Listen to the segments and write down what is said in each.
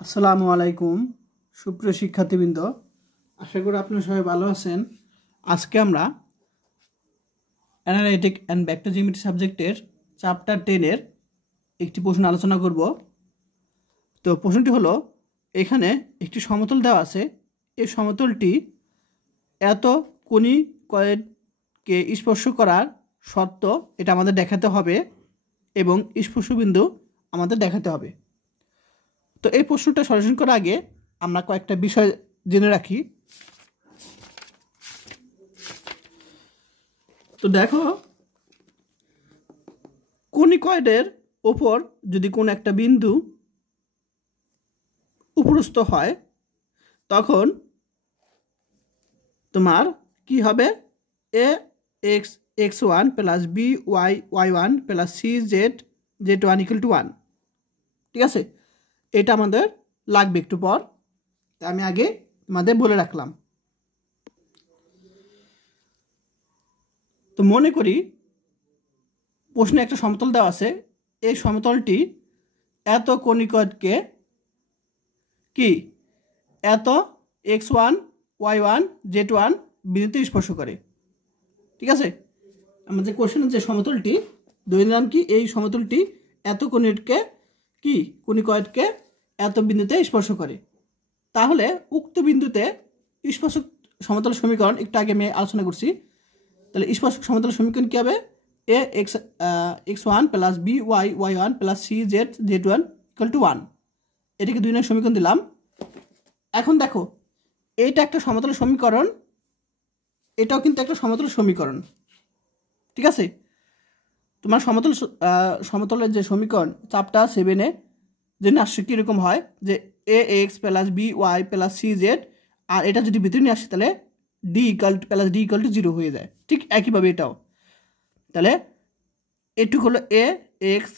আসসালামু আলাইকুম সুপ্রিয় শিক্ষার্থীবৃন্দ, আশা করি আপনারা সবাই ভালো আছেন। আজকে আমরা অ্যানালাইটিক অ্যান্ড ভেক্টর জিওমেট্রি সাবজেক্টের চ্যাপ্টার 10 এর একটি প্রশ্ন আলোচনা করব। তো প্রশ্নটি হলো, এখানে একটি সমতল দেওয়া আছে, এই সমতলটি এত কোণিককে স্পর্শ করার শর্ত এটা আমাদের দেখাতে হবে এবং স্পর্শবিন্দু আমাদের দেখাতে হবে। তো এই প্রশ্নটা সলিউশন করার আগে আমরা কয়েকটা বিষয় জেনে রাখি। তো দেখো, কোণিকয়েডের ওপর যদি কোনো একটা বিন্দু উপরস্থ হয় তখন তোমার কি হবে? A x x one plus b y y one plus c z z one equal to one. ঠিক আছে, এটা আমাদের লাগবে একটু পর, আমি আগে তোমাদের বলে রাখলাম। তো মনে করি প্রশ্নে একটা সমতল দেওয়া আছে, এই সমতলটি এত কোণিককে কি এত x one y one z one বিন্দুতে স্পর্শ করে। ঠিক আছে, আমাদের কোশ্চেনের যে সমতলটি ধরে নিলাম কি এই সমতলটি এত কোণিককে কি কোণিককে এত বিন্দুতে স্পর্শ করে। তাহলে উক্ত বিন্দুতে স্পর্শক সমতল সমীকরণ একটু আগে আমি আলোচনা করছি। তাহলে স্পর্শক সমতল সমীকরণ কী হবে? A x x one plus b y y one plus c z z one equal to one. এটাকে 2 নং সমীকরণ দিলাম। এখন দেখো, এইটা একটা সমতল সমীকরণ, এটাও কিন্তু একটা সমতল সমীকরণ। ঠিক আছে, তোমার সমতলের যে সমীকরণ চ্যাপ্টার 7-এ জেনে আসছে কীরকম হয়, যে a x plus b y plus c z, আর এটা যদি ভিতরে নিয়ে আসে তাহলে d equal plus d equal to 0 হয়ে যায়। ঠিক একইভাবে এটাও, তাহলে এটুক হলো এ এক্স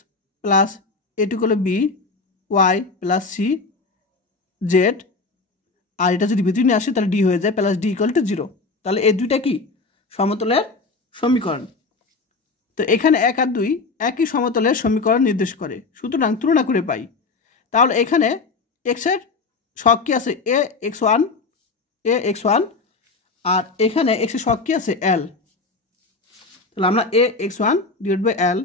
প্লাস এটুক হলো b y plus c z, আর এটা যদি ভিতরে নিয়ে আসে তাহলে ডি হয়ে যায় প্লাস ডি ইকাল টু 0। তাহলে এই দুইটা কি সমতলের সমীকরণ। তো এখানে 1 আর 2 একই সমতলের সমীকরণ নির্দেশ করে, সুতরাং তুলনা করে পাই। তাহলে এখানে এক্সের শক কি আছে? এ এক্স ওয়ান, আর এখানে এক্সের শক কি আছে? এল। তাহলে আমরা a x one divide by l.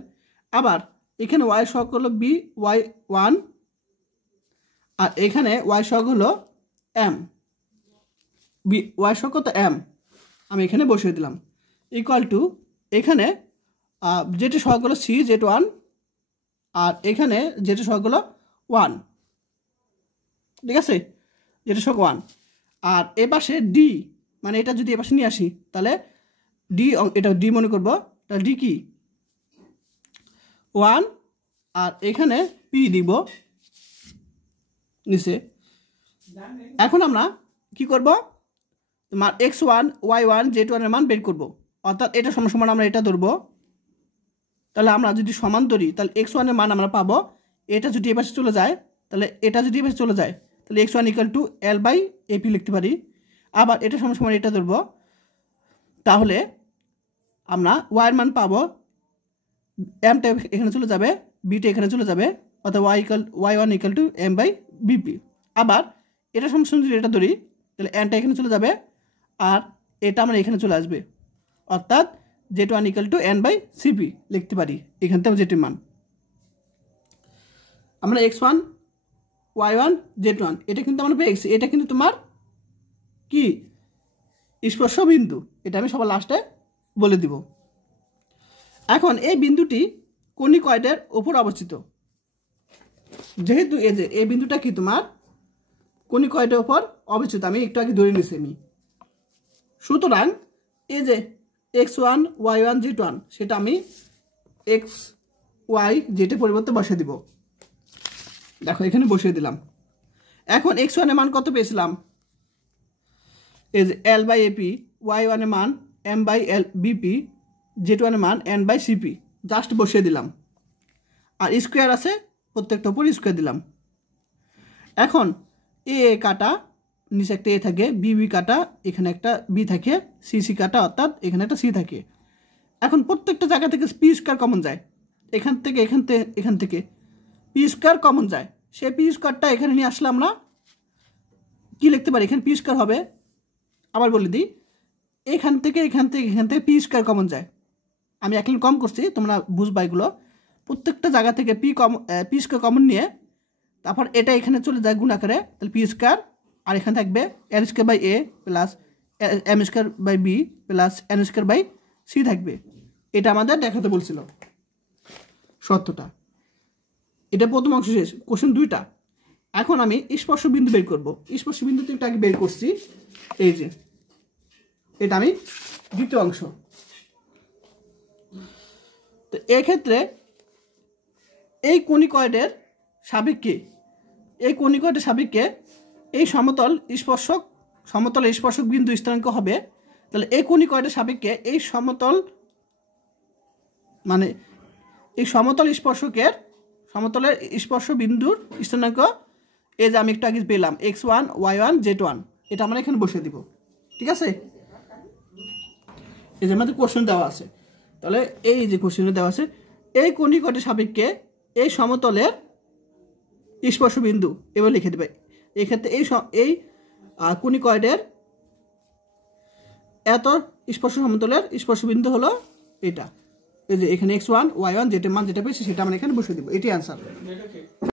আবার এখানে ওয়াই শক হলো বি ওয়াই ওয়ান, আর এখানে ওয়াই শক হলো এম, বি ওয়াই শক কত? এম। আমি এখানে বসিয়ে দিলাম ইকুয়াল টু, এখানে যেটা শক হলো সি জেড ওয়ান, আর এখানে যেটা শক হলো 1। ঠিক আছে, যেটা শক 1, আর এ পাশে ডি, মানে এটা যদি এ পাশে নিয়ে আসি তাহলে ডি, এটা ডি মনে করব, তাহলে ডি কি 1, আর এখানে পি দিব নিচে। এখন আমরা কি করব? তোমার x one y one z ওয়ানের মান বের করবো, অর্থাৎ এটা সমান আমরা এটা ধরবো। তাহলে আমরা যদি সমান ধরি তাহলে এক্স ওয়ানের মান আমরা পাবো, এটা যদি এ পাশে চলে যায় তাহলে এটা যদি এ পাশে চলে যায় তাহলে x one equal to L by AP লিখতে পারি। আবার এটা সমান এটা ধরবো, তাহলে আমরা ওয়াইয়ের মান পাবো, এমটা এখানে চলে যাবে, বিটা এখানে চলে যাবে, অর্থাৎ y one equal to M by BP. আবার এটা সমান যদি এটা ধরি তাহলে এনটা এখানে চলে যাবে, আর এটা আমরা এখানে চলে আসবে, অর্থাৎ z one equal to N by CP লিখতে পারি। এখান থেকে জেটের মান আমরা x one y one z one এটা কিন্তু আমরা পেয়ে গেছি। এটা কিন্তু তোমার কি স্পর্শ বিন্দু, এটা আমি সবার লাস্টে বলে দিব। এখন এই বিন্দুটি কোণিকয়েডের ওপর অবস্থিত, যেহেতু এই বিন্দুটা কি তোমার কোণিকয়েডের ওপর অবস্থিত, আমি একটু আগে ধরে নিছি আমি, সুতরাং এই যে x one y one z one সেটা আমি এক্স ওয়াই জেটের পরিবর্তে বসিয়ে দিব। দেখো এখানে বসিয়ে দিলাম। এখন এক্স ওয়ানের মান কত পেয়েছিলাম? এই যে এল বাই এপি, ওয়াই ওয়ানের মান M by L BP, z ওয়ানের মান এন বাই সিপি, জাস্ট বসিয়ে দিলাম। আর স্কোয়ার আছে, প্রত্যেকটা উপর স্কোয়ার দিলাম। এখন এ কাটা, নিচে একটা এ থাকে, বি কাটা, এখানে একটা বি থাকে, সি কাটা, অর্থাৎ এখানে একটা সি থাকে। এখন প্রত্যেকটা জায়গা থেকে পি স্কোয়ার কমন যায়, এখান থেকে পি স্কোয়ার কমন যায়, সেই পি স্কোয়ারটা এখানে নিয়ে আসলে আমরা কী লিখতে পারি? এখানে পি স্কোয়ার হবে, আবার বলে দিই, এখান থেকে পি স্কোয়ার কমন যায়। আমি এক লাইন কম করছি, তোমরা বুঝবা এগুলো। প্রত্যেকটা জায়গা থেকে পি স্কোয়ার কমন নিয়ে তারপর এটা এখানে চলে যায় গুণ আকারে, তাহলে পি স্কোয়ার, আর এখানে থাকবে l square by a plus m square by b plus n square by c থাকবে। এটা আমাদের দেখাতে বলছিল সত্যটা। এটা প্রথম অংশ শেষ, কোশ্চেন 2টা। এখন আমি স্পর্শ বিন্দু বের করব। স্পর্শ বিন্দু তো আগে বের করছি, এই যে এটা আমি দ্বিতীয় অংশ। তো এক্ষেত্রে এই কনিকয়েডের সাপেক্ষে এই সমতল স্পর্শক বিন্দু স্থানাঙ্ক হবে। তাহলে এই কনিকয়েডের সাপেক্ষে এই সমতলের স্পর্শ বিন্দুর স্থানাঙ্ক এই যে আমি একটু আগে পেলাম x1 y1 z1, এটা আমরা এখানে বসিয়ে দিব। ঠিক আছে, এই যে আমাদের কোশ্চেন দেওয়া আছে। তাহলে এই যে কোশ্চেনে দেওয়া আছে এই কনিকয়েডের সাপেক্ষে এই সমতলের স্পর্শ বিন্দু এবার লিখে দেবে। এক্ষেত্রে এই কনিকয়েডের এত সমতলের স্পর্শ বিন্দু হলো এটা। এই যে এখানে x1 y1 যেটা মান যেটা পেয়েছি সেটা আমরা এখানে বসিয়ে দিব। এটি অ্যান্সার।